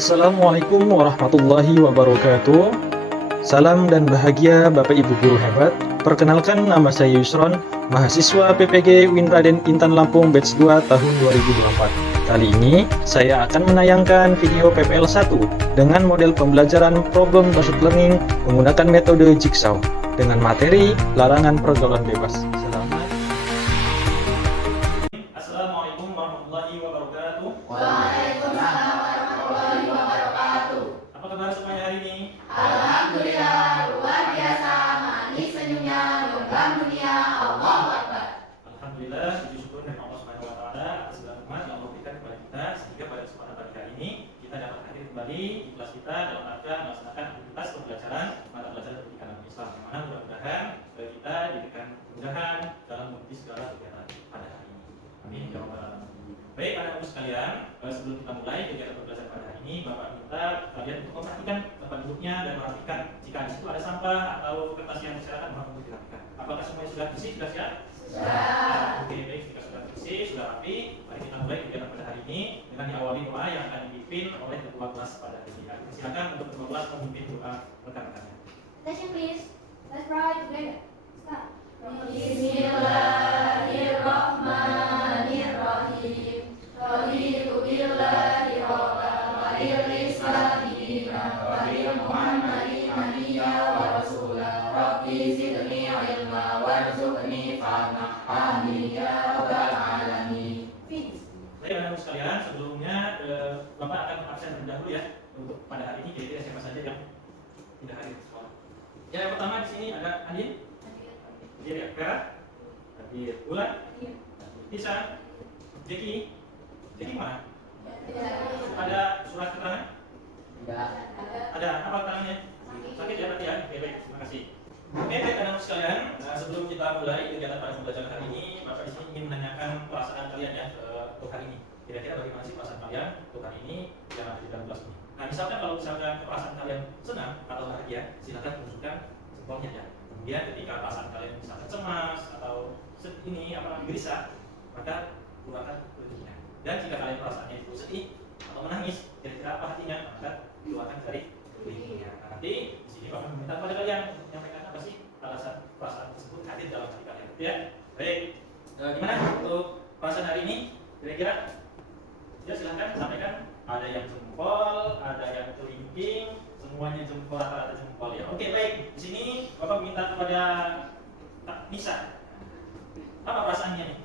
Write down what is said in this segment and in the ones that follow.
Assalamualaikum warahmatullahi wabarakatuh. Salam dan bahagia Bapak Ibu guru hebat. Perkenalkan, nama saya Yusron, mahasiswa PPG Win Raden Intan Lampung batch 2 tahun 2024. Kali ini saya akan menayangkan video PPL 1 dengan model pembelajaran problem based learning menggunakan metode jigsaw dengan materi larangan pergaulan bebas. Assalamualaikum warahmatullahi wabarakatuh. Waalaikumsalam warahmatullahi wabarakatuh. Apa kabar semuanya hari ini? Alhamdulillah, luar biasa manis senyumnya, logam dunia, Allahu Akbar. Alhamdulillah, puji syukur dari Allah Subhanahu wa taala atas segala nikmat yang Allah berikan kepada kita sehingga pada kesempatan pagi hari ini kita dapat hadir kembali di kelas kita dalam rangka melaksanakan aktivitas pembelajaran mata pelajaran pendidikan agama Islam. Yang mana mudah-mudahan kita diberikan kemudahan dalam mengikuti segala kegiatan pada hari ini. Amin ya rabbal alamin. Baik, anak-anak sekalian, sebelum kita mulai kegiatan pembelajaran pada hari ini, Bapak minta kalian untuk memperhatikan tempat duduknya dan memperhatikan jika di situ ada sampah atau kertas yang berserakan, mohon untuk dirapikan. Apakah semuanya sudah bersih, sudah siap? Sudah. Oke, baik, jika sudah bersih, sudah rapi, mari kita mulai kegiatan pada hari ini dengan diawali doa yang akan dipimpin oleh ketua kelas pada hari ini. Silakan untuk ketua kelas memimpin doa rekan-rekannya. Attention please. Let's write together. Start. Bismillahirrahmanirrahim. Raditu billahi rabban wa bil islami dinan wa bi Muhammadin nabiyya wa rasula. Rabbi zidni ilma warzuqni fahma. Amin ya rabbal alamin. Finish. Baik, anak-anak sekalian, sebelumnya Bapak akan absen terlebih dahulu ya untuk pada hari ini, jadi siapa saja yang tidak hadir di sekolah. Ya, yang pertama di sini ada Andin, hadir ya, Vera, hadir Bulan, Tisa, Jeki mana? Ada surat keterangan? Ada apa keterangannya? Sakit ya berarti ya? Oke, baik, terima kasih. Oke, baik anak-anak sekalian, sebelum kita mulai kegiatan pada pembelajaran hari ini, Bapak di sini ingin menanyakan perasaan kalian ya untuk hari ini. Kira-kira bagaimana sih perasaan kalian untuk hari ini yang ada di dalam kelas ini? Nah, misalkan kalau misalkan perasaan kalian senang atau bahagia, silakan tunjukkan jempolnya ya. Kemudian ketika perasaan kalian misalkan cemas atau gelisah, maka keluarkan kelingkingnya. Dan jika kalian perasaannya itu sedih atau menangis, kira-kira apa hatinya, maka keluarkan dari kelingkingnya. Nah, nanti di sini Bapak meminta kepada kalian untuk menyampaikan apa sih alasan perasaan tersebut hadir dalam hati kalian. Ya, baik. Gimana untuk perasaan hari ini? Kira-kira? Ya, silahkan sampaikan. Ada yang jempol, ada yang kelingking, semuanya jempol atau ada jempol ya. Oke, baik. Di sini Bapak minta kepada Nisa. Apa perasaannya nih?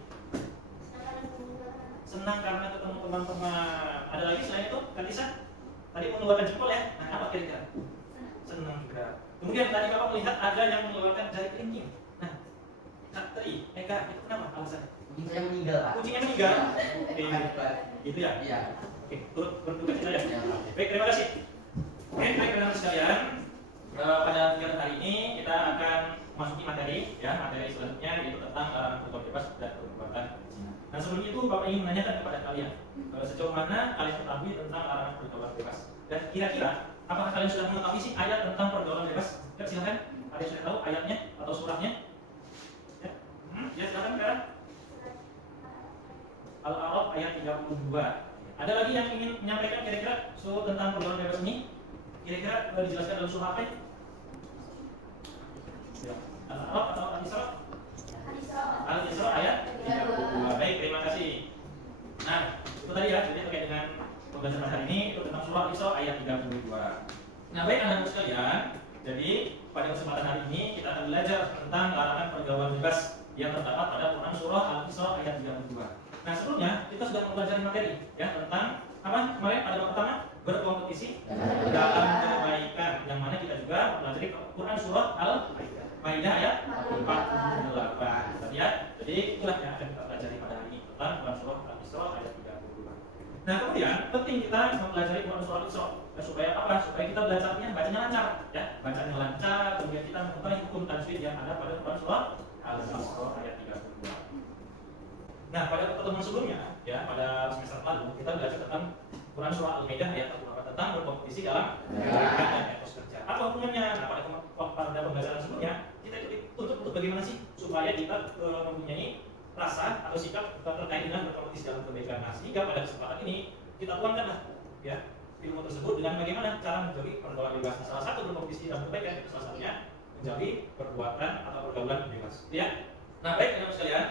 Senang karena ketemu teman-teman. Ada lagi selain itu, Kak Nisa? Tadi mengeluarkan jempol ya? Nah, apa kira-kira? Senang juga. Kemudian tadi Bapak melihat ada yang mengeluarkan jari kelingking. Nah, Kak Tri, Eka, itu kenapa alasannya? Kucing saya meninggal, Pak. Kucingnya meninggal? Oke, gitu ya? Iya. Oke, turut berduka cita ya? Iya. Baik, terima kasih. Oke, baik teman-teman sekalian. Pada kegiatan hari ini kita akan memasuki materi ya, materi selanjutnya yaitu tentang larangan pergaulan bebas dan perbuatan berzina. Nah, sebelum itu Bapak ingin menanyakan kepada kalian sejauh mana kalian mengetahui tentang larangan pergaulan bebas dan kira-kira apakah kalian sudah mengetahui sih ayat tentang pergaulan bebas? Ya, silakan. Ada yang sudah tahu ayatnya atau suratnya? Ya, ya silakan sekarang. Al-A'raf ayat 32. Ada lagi yang ingin menyampaikan kira-kira tentang pergaulan bebas ini? Kira-kira dijelaskan dalam surah apa ya? Al-A'raf atau Al-Isra? Al-Isra ayat 32. Baik, terima kasih. Nah, itu tadi ya, jadi terkait dengan pembelajaran hari ini itu tentang surah Al-Isra ayat 32. Nah, baik anak-anak sekalian, jadi pada kesempatan hari ini kita akan belajar tentang larangan pergaulan bebas yang terdapat pada Quran surah Al-Isra ayat 32. Nah, sebelumnya kita sudah mempelajari materi ya tentang apa kemarin pada bab pertama berkompetisi dalam kebaikan, yang mana kita juga mempelajari Quran surah Al-Maidah ayat 48. Tadi ya, jadi itulah yang akan kita pelajari pada hari ini tentang Quran surah Al-Isra ayat 32. Nah, kemudian penting kita mempelajari Quran surah Al-Isra supaya apa? Supaya kita belajarnya bacanya lancar ya, bacanya lancar, kemudian kita mengetahui hukum tajwid yang ada pada Quran surah Al-Isra ayat 32. Nah, pada pertemuan sebelumnya ya, pada semester lalu kita belajar tentang Quran surah Al-Maidah ayat 48 tentang berkompetisi dalam kebaikan dan etos kerja. Apa hubungannya? Nah, pada pembelajaran sebelumnya kita tuntut untuk bagaimana sih supaya kita mempunyai rasa atau sikap terkait dengan berkompetisi dalam kebaikan. Nah, sehingga pada kesempatan ini kita tuangkanlah ya ilmu tersebut dengan bagaimana cara menjauhi pergaulan bebas. Nah, salah satu bentuk kompetisi dan kebaikan itu salah satunya menjauhi perbuatan atau pergaulan bebas. Ya. Nah, baik teman-teman sekalian,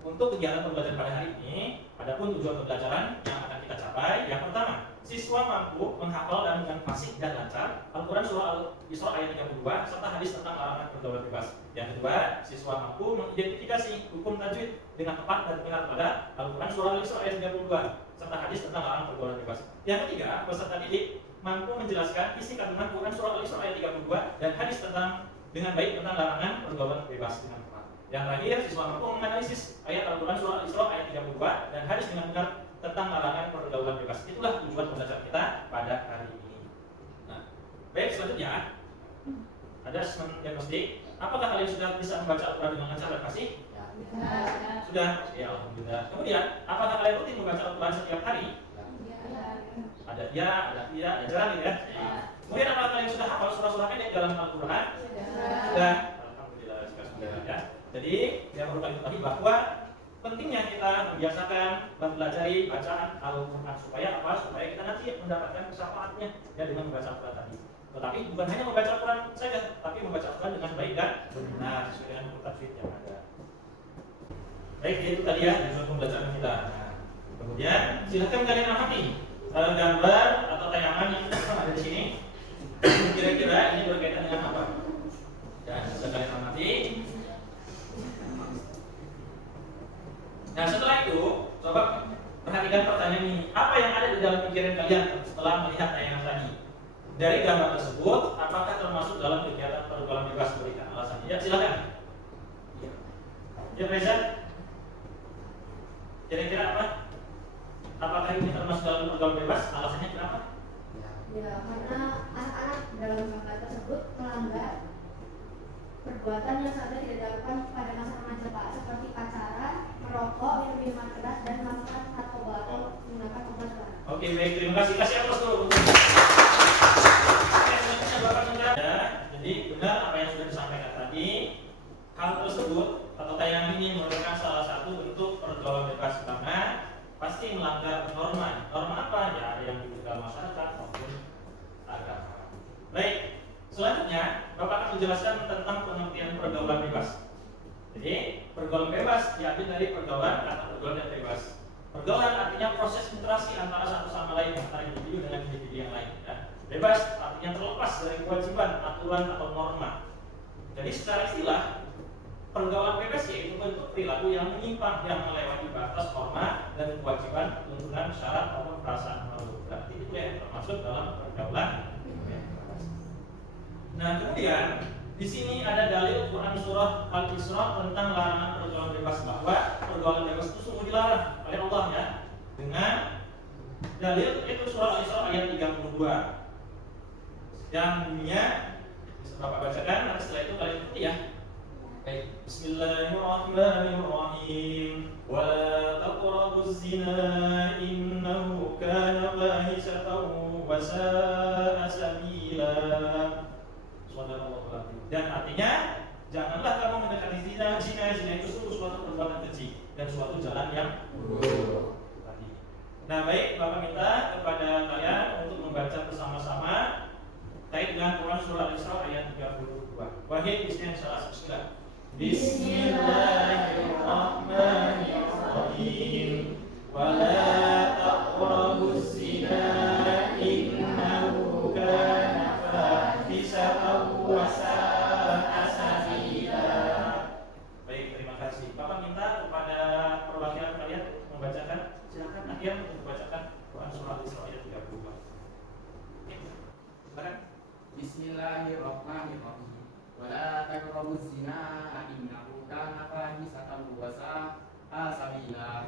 untuk kegiatan pembelajaran pada hari ini, adapun tujuan pembelajaran yang akan kita capai, yang pertama, siswa mampu menghafal dan dengan fasih dan lancar Al-Quran surah Al-Isra ayat 32 serta hadis tentang larangan pergaulan bebas. Yang kedua, siswa mampu mengidentifikasi hukum tajwid dengan tepat dan benar pada Al-Quran surah Al-Isra ayat 32 serta hadis tentang larangan pergaulan bebas. Yang ketiga, peserta didik mampu menjelaskan isi kandungan Quran surah Al-Isra ayat 32 dan hadis tentang dengan baik tentang larangan pergaulan bebas dengan tepat. Yang terakhir, siswa mampu menganalisis ayat Al-Quran surah Al-Isra ayat 32 dan hadis dengan benar tentang larangan pergaulan bebas. Itulah tujuan pembelajaran kita pada hari ini. Nah, baik, selanjutnya ada asesmen diagnostik. Apakah kalian sudah bisa membaca Al-Quran dengan lancar dan fasih? Sudah? Ya, alhamdulillah. Kemudian, apakah kalian rutin membaca Al-Quran setiap hari? Ada ya, ada tidak, ada jarang ya. Kemudian, apakah kalian sudah hafal surah-surah pendek dalam Al-Quran? Sudah. Alhamdulillah, sudah ya. Jadi, yang perlu kalian ketahui bahwa pentingnya kita membiasakan mempelajari bacaan Al-Quran supaya apa? Supaya kita nanti mendapatkan kesafaatnya ya dengan membaca Al-Quran tadi. Tetapi bukan hanya membaca Al-Quran saja, tapi membaca Al-Quran dengan baik dan benar sesuai dengan hukum tajwid yang ada. Baik, itu tadi ya tujuan pembelajaran kita. Nah, kemudian silakan kalian amati gambar atau tayangan yang ada di sini. Kira-kira ini berkaitan dengan apa? Dan bisa kalian amati. Nah, setelah itu, coba perhatikan pertanyaan ini. Apa yang ada di dalam pikiran kalian setelah melihat tayangan tadi? Dari gambar tersebut, apakah termasuk dalam kegiatan pergaulan bebas? Berikan alasannya. Ya, silakan. Ya, Reza. Kira-kira apa? Apakah ini termasuk dalam pergaulan bebas? Alasannya kenapa? Ya, karena anak-anak dalam gambar tersebut melanggar perbuatan yang seharusnya tidak dilakukan pada masa remaja, Pak, seperti pacaran, merokok, minum minuman keras, dan melakukan narkoba atau menggunakan obat terlarang. Oke, baik, terima kasih. Kasih aplaus dulu. Bapak ya, jadi benar apa yang sudah disampaikan tadi. Hal tersebut atau tayangan ini merupakan salah satu bentuk pergaulan bebas karena pasti melanggar norma. Norma apa? Ya, ada yang dibutuhkan masyarakat maupun agama. Baik, selanjutnya Bapak akan menjelaskan tentang pengertian pergaulan bebas. Jadi, pergaulan bebas diambil dari pergaulan atau pergaulan yang bebas. Pergaulan artinya proses interaksi antara satu sama lain, antara individu dengan individu yang lain. Ya. Bebas artinya terlepas dari kewajiban, aturan atau norma. Jadi secara istilah, pergaulan bebas yaitu bentuk perilaku yang menyimpang, yang melewati batas norma dan kewajiban, tuntunan, syarat maupun perasaan malu. Berarti itu yang termasuk dalam pergaulan bebas. Nah, kemudian di sini ada dalil Quran surah Al-Isra tentang larangan pergaulan bebas, bahwa pergaulan bebas itu sungguh dilarang oleh Allah ya. Dengan dalil itu surah Al-Isra ayat 32. Yang bunyinya bisa Bapak bacakan, nanti setelah itu kalian ikuti ya. Baik, Bismillahirrahmanirrahim. Wa la taqrabuz zina innahu kana fahishatan wa sa'a sabila. Dan artinya, janganlah kamu mendekati zina. Zina itu suatu perbuatan keji dan suatu jalan yang buruk. Nah, baik, Bapak minta kepada kalian untuk membaca bersama-sama terkait dengan Quran surah Al-Isra ayat 32. Wahid bismillah salah bismillah. Bismillahirrahmanirrahim. Wa la taqrabuz zina innahu kana fahishatan wa sa'a sabila. Baik, terima kasih. Bapak minta kepada perwakilan kalian membacakan. Silakan akhir untuk membacakan Quran surah Al-Isra ayat 32. Silakan. Bismillahirrahmanirrahim. Wala taqrabuz zina innahu kana fahishatan wa sa'a sabila.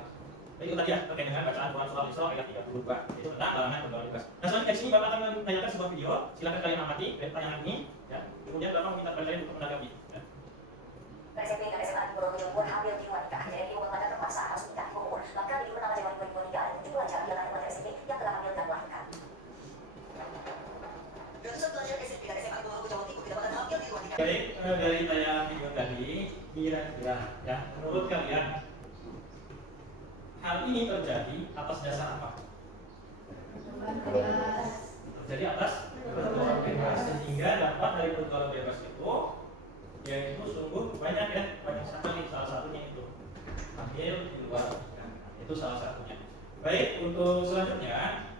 Itu tadi ya, terkait dengan bacaan Quran surah Al-Isra ayat 32. Itu tentang larangan pergaulan bebas. Nah, selanjutnya di sini Bapak akan menanyakan sebuah video. Silakan kalian amati pertanyaan ini ya. Kemudian Bapak meminta kalian untuk menanggapi ya. SMP dan SMA di Purworejo umur hamil di wanita, jadi ibu melahirkan terpaksa harus menikah di umur. Maka di pertama Januari 2023 ada 7 pelajar di anak SMP yang telah hamil dan melahirkan. Ratusan pelajar SMP dan SMA di Purworejo Jawa Timur didapatkan hamil di luar nikah. Baik, dari tayangan video tadi, kira-kira ya, menurut kalian hal ini terjadi atas dasar apa? pergaulan bebas. Terjadi atas pergaulan bebas, sehingga dampak dari pergaulan bebas itu yaitu sungguh banyak ya, banyak sekali. Salah satunya itu ambil di luar pendidikan, itu salah satunya. Baik, untuk selanjutnya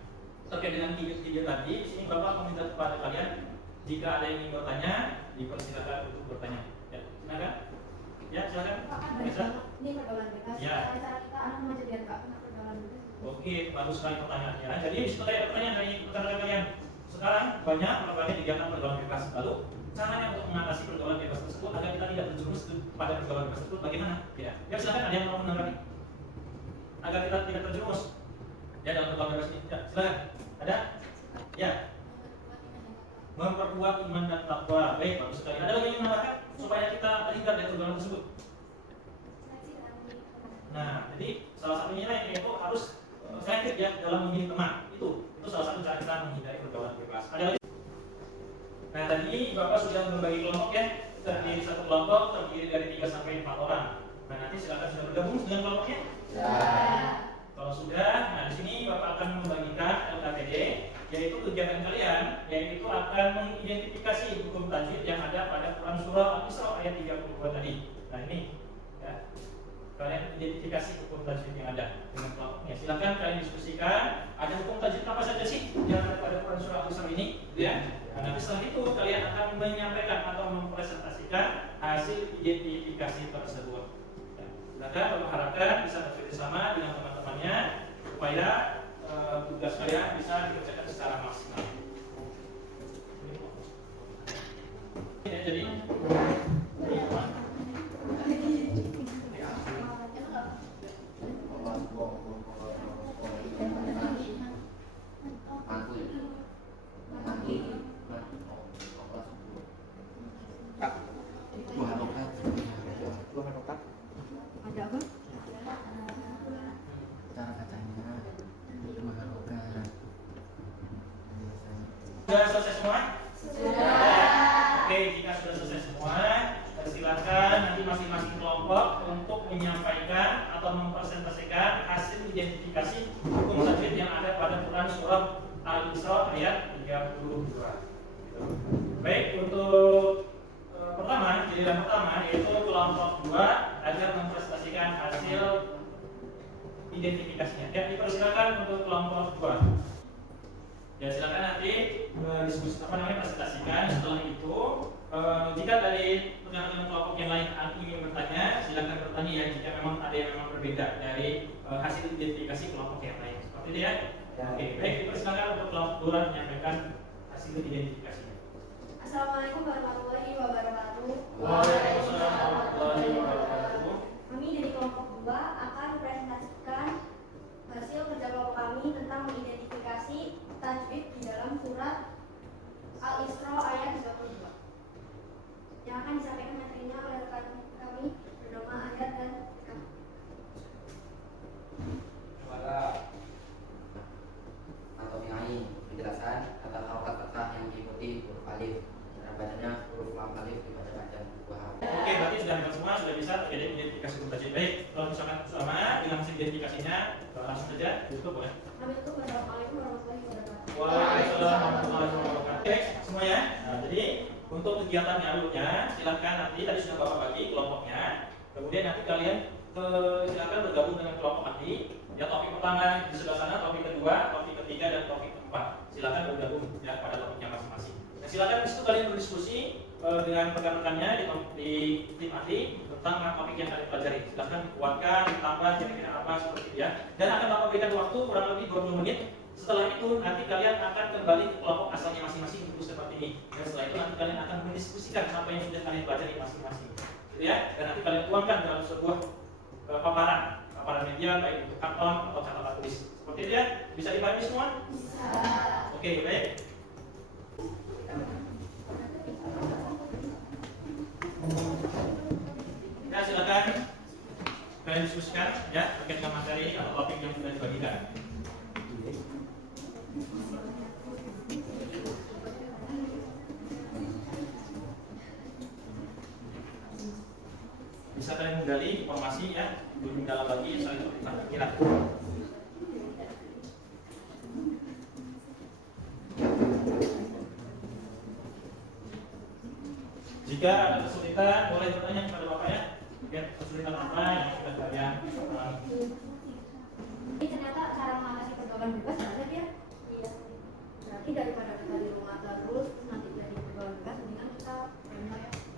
terkait dengan video tadi, sini Bapak meminta kepada kalian jika ada yang ingin bertanya, dipersilakan untuk bertanya. Ya, silakan. Ya, silakan. Pak, kan banyak Bisa? banget ini pergaulan bebas. Ya. Cara kita anak remaja biar nggak kena pergaulan bebas. Oke, bagus sekali pertanyaannya. Jadi di situ ada pertanyaan dari rekan-rekan kalian. Sekarang banyak berbagai kegiatan pergaulan bebas. Lalu caranya untuk mengatasi pergaulan bebas tersebut agar kita tidak terjerumus pada pergaulan bebas tersebut bagaimana? Ya, ya silakan, ada yang mau menanggapi? Agar kita tidak terjerumus ya dalam pergaulan bebas ini. Ya, silakan. Ada? Ya. Memperkuat iman dan takwa. Baik, bagus sekali. Ada lagi yang menambahkan supaya kita terhindar dari pergaulan tersebut? Nah, jadi salah satunya yaitu harus selektif ya dalam memilih teman. Itu salah satu cara kita menghindari pergaulan bebas. Ada lagi? Nah, tadi Bapak sudah membagi kelompok ya. Terdiri satu kelompok terdiri dari 3 sampai 4 orang. Nah, nanti silakan sudah bergabung dengan kelompoknya. Ya. Kalau sudah, nah di sini Bapak akan membagikan LKPD, yaitu kegiatan kalian, yaitu akan mengidentifikasi hukum tajwid yang ada pada Quran surah Al-Isra ayat 32 tadi. Nah ini, ya, kalian identifikasi hukum tajwid yang ada dengan kelompoknya. Silakan kalian diskusikan. Ada hukum tajwid apa saja sih yang ada pada Quran surah Al-Isra ini, ya? Nah, nanti setelah itu kalian akan menyampaikan atau mempresentasikan hasil identifikasi tersebut. Ya, silakan, Bapak harapkan bisa bekerja sama dengan teman-temannya supaya tugas kalian bisa dikerjakan secara maksimal. Ya, jadi Ada apa? Cara bacanya mengharapkan. sudah selesai semua? Sudah. Oke, jika sudah selesai semua, silakan nanti masing-masing kelompok untuk menyampaikan atau mempresentasikan hasil identifikasi hukum tajwid yang ada pada Quran surah Al-Isra ayat 32. Baik, untuk pertama, giliran pertama yaitu kelompok 2 agar mempresentasikan hasil identifikasinya. Ya, dipersilakan untuk kelompok 2. Ya, silakan nanti diskusi presentasikan. Setelah itu, jika dari rekan-rekan kelompok yang lain ingin bertanya, silakan bertanya ya jika memang ada yang memang berbeda dari hasil identifikasi kelompok yang lain. Seperti itu ya. Oke, baik, dipersilakan untuk kelompok 2 menyampaikan hasil identifikasinya. Assalamualaikum warahmatullahi wabarakatuh. Waalaikumsalam warahmatullahi wabarakatuh. Kami dari kelompok 2 akan mempresentasikan hasil kerja kelompok kami tentang mengidentifikasi tajwid di dalam surat Al-Isra ayat 32. Yang akan disampaikan materinya oleh rekan kami bernama Ayat dan Eka. Kepada atau ain penjelasan kata harokat fathah yang diikuti huruf alif. Cara bacanya huruf lam alif dibaca bacaan dua. Oke, berarti sudah dengar semua, sudah bisa terjadi identifikasi hukum tajwid. Baik, kalau misalkan sama dengan hasil identifikasinya, langsung saja ditutup boleh. Kami tutup. Wassalamualaikum warahmatullahi wabarakatuh. Waalaikumsalam warahmatullahi wabarakatuh. Baik, semuanya. Nah, jadi untuk kegiatan alurnya, silakan nanti tadi sudah Bapak bagi kelompoknya. Kemudian nanti kalian silakan bergabung dengan kelompok nanti. Ya, topik pertama di sebelah sana, topik kedua, topik ketiga, dan topik keempat. Silakan bergabung ya pada topiknya masing-masing. Nah, silakan di situ kalian berdiskusi dengan rekan-rekannya di tim ahli tentang topik yang kalian pelajari. Silakan kuatkan, ditambah kira-kira apa seperti itu ya. Dan akan Bapak berikan waktu kurang lebih 20 menit. Setelah itu nanti kalian akan kembali ke kelompok asalnya masing-masing untuk seperti ini. Dan setelah itu nanti kalian akan mendiskusikan apa yang sudah kalian pelajari masing-masing. Gitu ya. Dan nanti kalian tuangkan dalam sebuah paparan media baik itu karton atau catatan tulis. Seperti itu ya. Bisa dipahami semua? Bisa. Oke, baik. Ya, silakan kalian diskusikan ya terkait dengan materi atau topik yang sudah dibagikan. Bisa kalian menggali informasi ya lebih dalam lagi soal itu. Kira. Jika ada kesulitan, boleh bertanya kepada Bapak ya. Ya, kesulitan apa yang sudah kalian Ini ternyata cara mengatasi pergaulan bebas ada dia. Iya. Berarti daripada kita di rumah terus nanti jadi pergaulan bebas, mendingan kita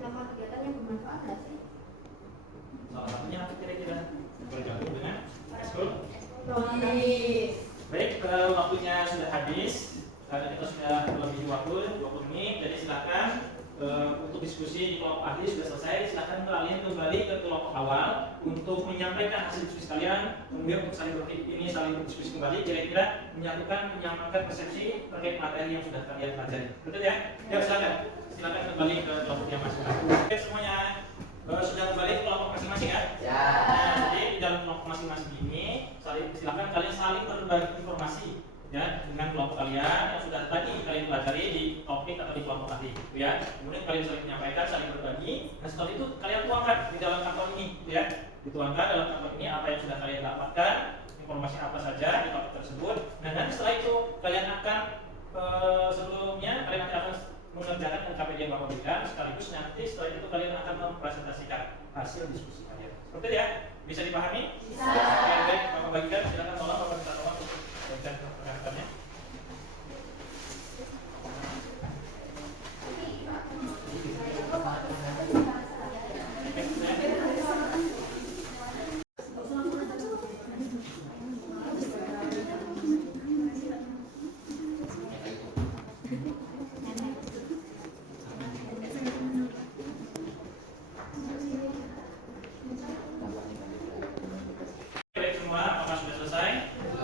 melakukan kegiatan yang bermanfaat nggak sih? salah satunya apa kira-kira? Bergabung dengan ekskul. Baik, waktunya sudah habis. Karena kita sudah melebihi waktu 20 menit, jadi silakan untuk diskusi di kelompok ahli sudah selesai. Silakan kalian kembali ke kelompok awal untuk menyampaikan hasil diskusi kalian. Kemudian untuk saling ini saling berdiskusi kembali, kira-kira menyampaikan persepsi terkait materi yang sudah kalian pelajari. Betul ya? Ya silakan kembali ke kelompok yang masing-masing. Oke semuanya sudah kembali ke kelompok masing-masing ya? Ya. Nah, jadi di dalam kelompok masing-masing ini silakan kalian saling berbagi informasi ya dengan kelompok kalian yang sudah tadi kalian pelajari di topik atau di kelompok tadi gitu ya. Kemudian kalian saling menyampaikan, saling berbagi. Nah setelah itu kalian tuangkan di dalam kantor ini gitu ya. Dituangkan dalam kantor ini apa yang sudah kalian dapatkan, informasi apa saja di topik tersebut. Nah nanti setelah itu kalian akan sebelumnya kalian akan mengerjakan LKPD yang Bapak berikan, sekaligus nanti setelah itu kalian akan mempresentasikan hasil diskusi kalian. Seperti itu ya? Bisa dipahami? Bisa. Baik, Bapak bagikan, silakan tolong Bapak minta tolong untuk bagikan rekan-rekannya. Baik semua, apakah sudah selesai?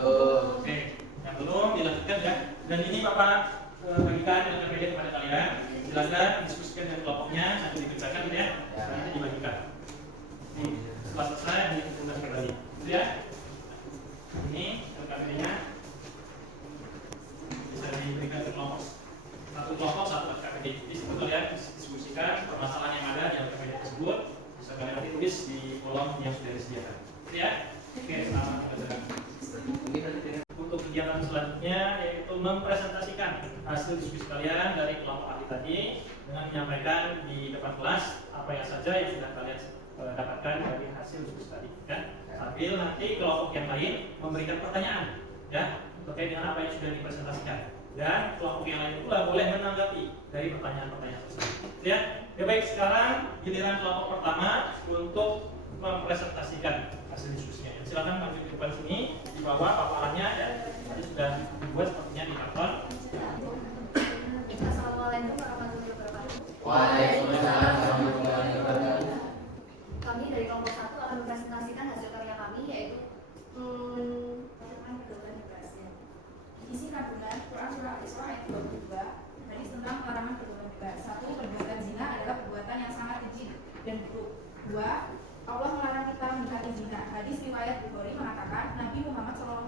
Oke, yang belum dilanjutkan ya. Dan ini Bapak bagikan LKPD kepada kalian. Silakan diskusikan dengan kelompoknya sampai dikerjakan gitu ya. Nanti dibagikan. Ini setelah selesai dikumpulkan kembali. Gitu ya. Ini LKPD-nya bisa diberikan ke kelompok. Satu kelompok satu LKPD. Di situ kalian diskusikan permasalahan yang ada di LKPD tersebut. Bisa kalian nanti tulis di kolom yang sudah disediakan. Gitu ya. Oke, selamat mengerjakan. Untuk kegiatan selanjutnya yaitu mempresentasikan hasil diskusi kalian dari kelompok ahli tadi dengan menyampaikan di depan kelas apa yang saja yang sudah kalian dapatkan dari hasil diskusi tadi ya. Sambil nanti kelompok yang lain memberikan pertanyaan ya terkait dengan apa yang sudah dipresentasikan dan kelompok yang lain pula boleh menanggapi dari pertanyaan-pertanyaan tersebut ya. Ya baik, sekarang giliran kelompok pertama untuk mempresentasikan hasil diskusinya. Silakan maju ke depan sini, di bawah paparannya ya. Tadi sudah dibuat sepertinya di karton. Assalamualaikum warahmatullahi wabarakatuh. Waalaikumsalam warahmatullahi wabarakatuh. Kami dari kelompok 1 akan mempresentasikan hasil karya kami yaitu pergaulan bebas ya. Isi kandungan Quran Surah Al-Isra ayat 22 hadis tentang larangan pergaulan bebas. 1. Perbuatan zina adalah perbuatan yang sangat keji dan buruk. 2. Allah melarang kita mendekati zina. Hadis riwayat Bukhari mengatakan Nabi Muhammad SAW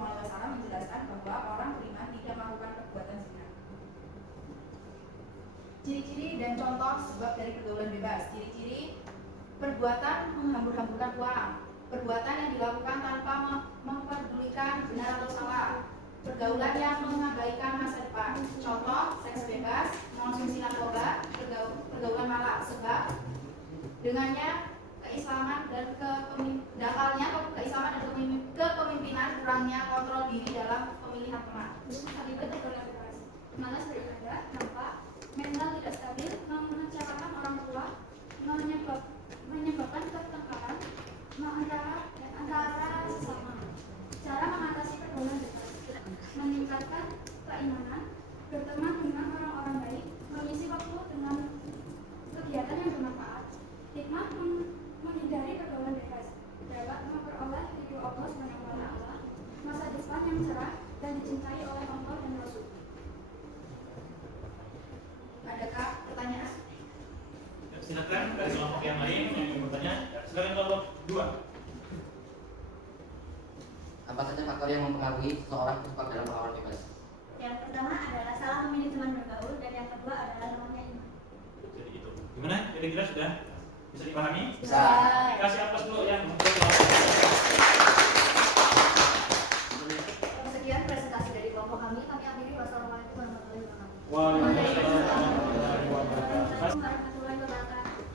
menjelaskan bahwa orang beriman tidak melakukan perbuatan zina. Ciri-ciri dan contoh sebab dari pergaulan bebas. Ciri-ciri: perbuatan menghambur-hamburkan uang, perbuatan yang dilakukan tanpa memperdulikan benar atau salah, pergaulan yang mengabaikan masa depan. Contoh: seks bebas, mengonsumsi narkoba, pergaulan malak. Sebab dengannya keislaman dan dakalnya keislaman dan kepemimpinan, kurangnya kontrol diri dalam pemilihan teman. Akibat pergaulan bebas, malas beribadah, nampak, mental tidak stabil, mengecewakan orang tua, menyebabkan pertengkaran antara sesama. Cara mengatasi pergaulan bebas: meningkatkan keimanan, berteman dengan orang-orang baik, mengisi waktu dengan kegiatan yang bermanfaat. Hikmah menghindari pergaulan bebas dapat memperoleh ridho Allah SWT, masa depan yang cerah dan dicintai oleh Allah dan Rasul. Adakah pertanyaan? Ya, silakan dari kelompok yang lain yang ingin bertanya. Ya, silakan kelompok 2. Apa saja faktor yang mempengaruhi seseorang terjebak dalam pergaulan bebas? Yang pertama adalah salah memilih teman bergaul, dan yang kedua adalah lemahnya iman. Jadi itu. Gimana? Kira-kira sudah bisa dipahami? Bisa. Kasih aplaus dulu ya. Sekian presentasi dari kelompok kami akhiri. Wassalamualaikum warahmatullahi wabarakatuh. Waalaikumsalam warahmatullahi wabarakatuh. Warahmatullahi wabarakatuh.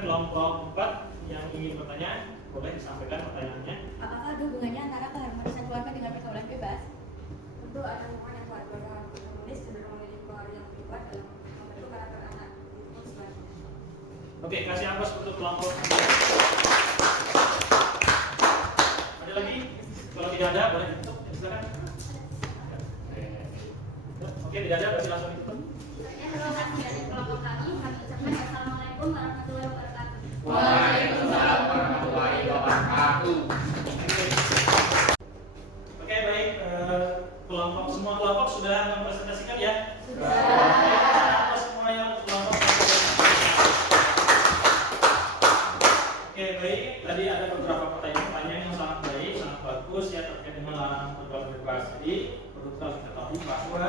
kelompok 4 yang ingin bertanya, boleh disampaikan pertanyaannya. Apakah ada hubungannya antara keharmonisan keluarga dengan pergaulan bebas? Tentu ada hubungannya kuat. Keluarga harmonis cenderung memiliki pengaruh yang lebih kuat dalam membentuk karakter anak. Untuk selanjutnya. Oke, kasih aplaus untuk kelompok. Ada lagi? Kalau tidak ada, boleh ditutup. Silakan. Oke, tidak ada, berarti langsung ditutup. Terima kasih dari kelompok kami. Kami ucapkan Assalamualaikum warahmatullahi wabarakatuh. Waalaikumsalam warahmatullahi wabarakatuh. Oke, baik. Semua kelompok sudah mempresentasikan ya? Sudah. Semua yang kelompok. Oke, baik. Tadi ada beberapa pertanyaan yang sangat baik, sangat bagus ya terkait dengan larangan pergaulan bebas. Jadi perlu kita ketahui bahwa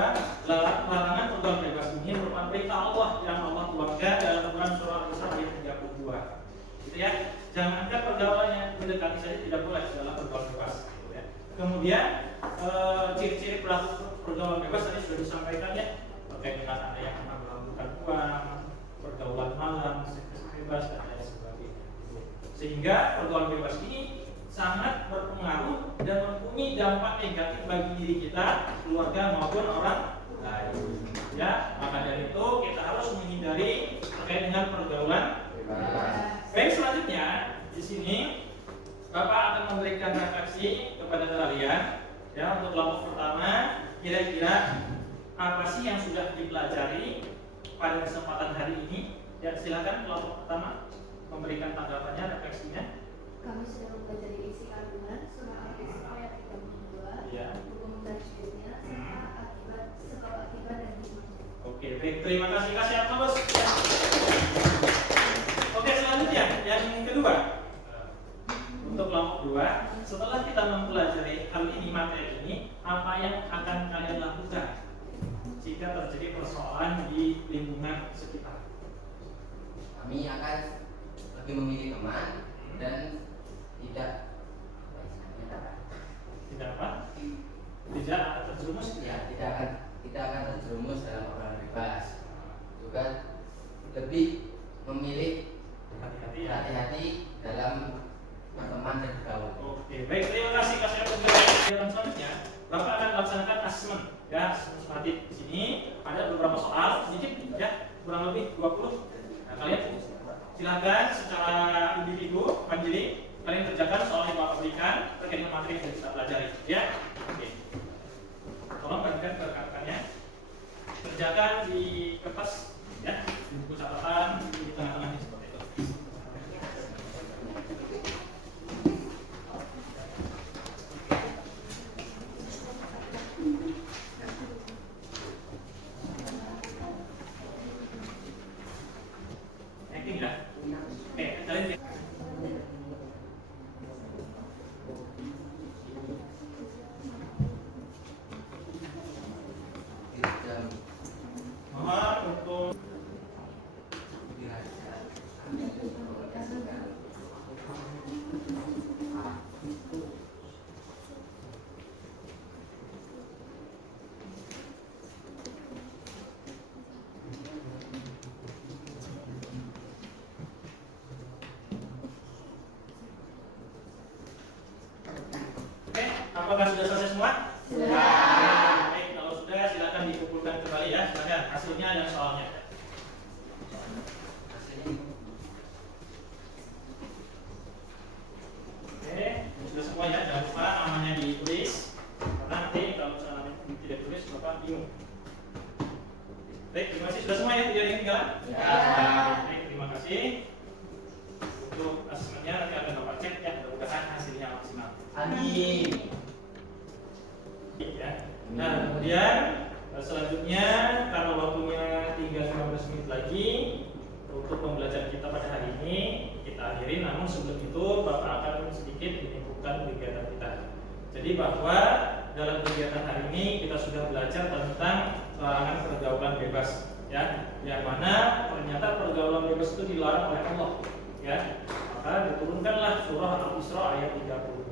larangan pergaulan bebas ini merupakan perintah Allah yang Allah tuangkan dalam Quran surah Al-Isra ayat 32. Gitu ya. Jangankan pergaulan yang mendekati saja tidak boleh dalam pergaulan bebas. Gitu ya. Kemudian ciri-ciri pelaku pergaulan bebas tadi sudah disampaikan ya, terkait dengan ada yang melakukan uang, pergaulan malam, seks bebas dan lain sebagainya. Sehingga pergaulan bebas ini sangat berpengaruh dan mempunyai dampak negatif bagi diri kita, keluarga maupun orang lain. Ya, maka dari itu kita harus menghindari terkait dengan pergaulan bebas. Baik, selanjutnya di sini Bapak akan memberikan refleksi kepada kalian ya untuk kelompok pertama, kira-kira apa sih yang sudah dipelajari pada kesempatan hari ini? Ya, silakan kelompok pertama memberikan tanggapannya, refleksinya. Kami sudah mempelajari isi kandungan surah Al-Isra ayat 32, Ya. hukum tajwidnya serta akibat, sebab akibat dan hikmahnya. Oke, baik, terima kasih. Kasih aplaus. Oke, selanjutnya yang kedua. Untuk kelompok 2, setelah kita mempelajari hal ini, materi ini, apa yang akan kalian lakukan jika terjadi persoalan di lingkungan sekitar? Kami akan lebih memilih teman dan tidak Tidak apa? Tidak akan terjerumus. tidak akan terjerumus dalam obrolan bebas. Juga lebih memilih Hati-hati ya. hati-hati dalam berteman dan bergaul. Oke, baik, terima kasih. Kasih aplaus. Dalam selanjutnya, Bapak akan melaksanakan asesmen ya, sumatif. Di sini ada beberapa soal sedikit ya, kurang lebih 20. Nah, kalian silakan secara individu mandiri kalian kerjakan soal yang Bapak berikan terkait dengan materi yang sudah kita pelajari ya. Oke. Tolong bagikan ke rekan-rekannya. Kerjakan di kertas ya, di buku catatan di tengah-tengahnya seperti itu. Acting ya. Oke, kalian Jam mohon untuk Oke, apakah sudah selesai semua? Sudah. Baik, kalau sudah silakan dikumpulkan kembali ya. Silakan hasilnya dan soalnya. hasilnya Oke, sudah semua ya. Jangan lupa namanya ditulis. Karena nanti kalau misalnya tidak ditulis, Bapak bingung. Baik, terima kasih. Sudah semua ya? Tidak ada yang ketinggalan? Baik, terima kasih. Untuk asesmennya nanti akan Bapak cek ya. Mudah-mudahan hasilnya maksimal. Amin. Ya. Nah, kemudian selanjutnya karena waktunya tinggal 15 menit lagi untuk pembelajaran kita pada hari ini kita akhiri. Namun sebelum itu Bapak akan sedikit menyebutkan kegiatan kita. Jadi bahwa dalam kegiatan hari ini kita sudah belajar tentang larangan pergaulan bebas, ya, yang mana ternyata pergaulan bebas itu dilarang oleh Allah, ya. Maka diturunkanlah surah Al-Isra ayat 32.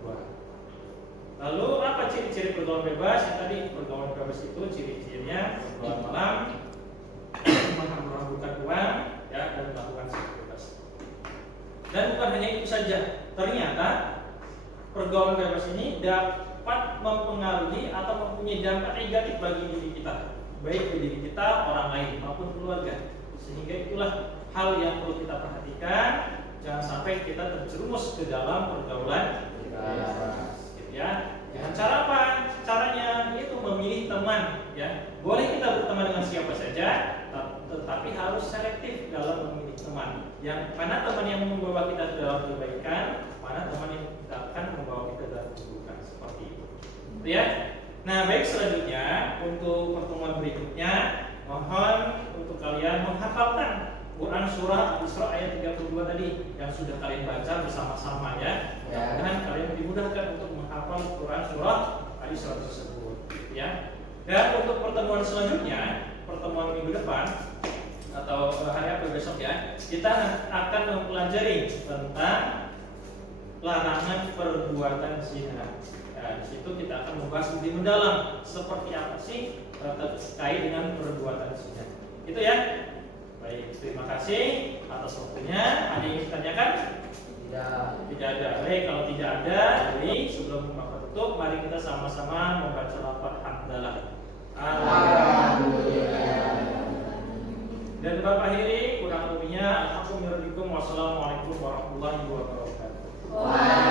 Lalu apa ciri-ciri pergaulan bebas? Yang tadi pergaulan bebas itu ciri-cirinya pergaulan malam, menghamburkan uang, ya, dan melakukan seks bebas. saja. Ternyata pergaulan bebas ini dapat mempengaruhi atau mempunyai dampak negatif bagi diri kita, baik bagi diri kita, orang lain maupun keluarga. Sehingga itulah hal yang perlu kita perhatikan. Jangan sampai kita terjerumus ke dalam pergaulan bebas, gitu ya. Dengan cara apa? Caranya yaitu memilih teman, ya. Boleh kita berteman dengan siapa saja, tetapi harus selektif dalam memilih teman. Yang mana teman yang membawa kita ke dalam kebaikan, mana teman yang akan membawa kita dalam keburukan, seperti itu. Ya. Nah, baik, selanjutnya untuk pertemuan berikutnya, mohon untuk kalian menghafalkan Quran surah Al-Isra ayat 32 tadi yang sudah kalian baca bersama-sama, ya. Mudah-mudahan kalian dimudahkan untuk menghafal Quran surah Al-Isra tersebut, ya. Dan untuk pertemuan selanjutnya, pertemuan minggu depan atau hari apa besok, ya, kita akan mempelajari tentang larangan perbuatan zina. Nah, di situ kita akan membahas lebih mendalam seperti apa sih terkait dengan perbuatan zina. Itu, ya. Baik, terima kasih atas waktunya. Ada yang ditanyakan? Tidak ada. Baik, kalau tidak ada, jadi sebelum Bapak tutup, mari kita sama-sama membaca lafaz hamdalah. Alhamdulillah. Dan Bapak akhiri kurang lebihnya. Alhamdulillah. Wassalamualaikum warahmatullahi wabarakatuh.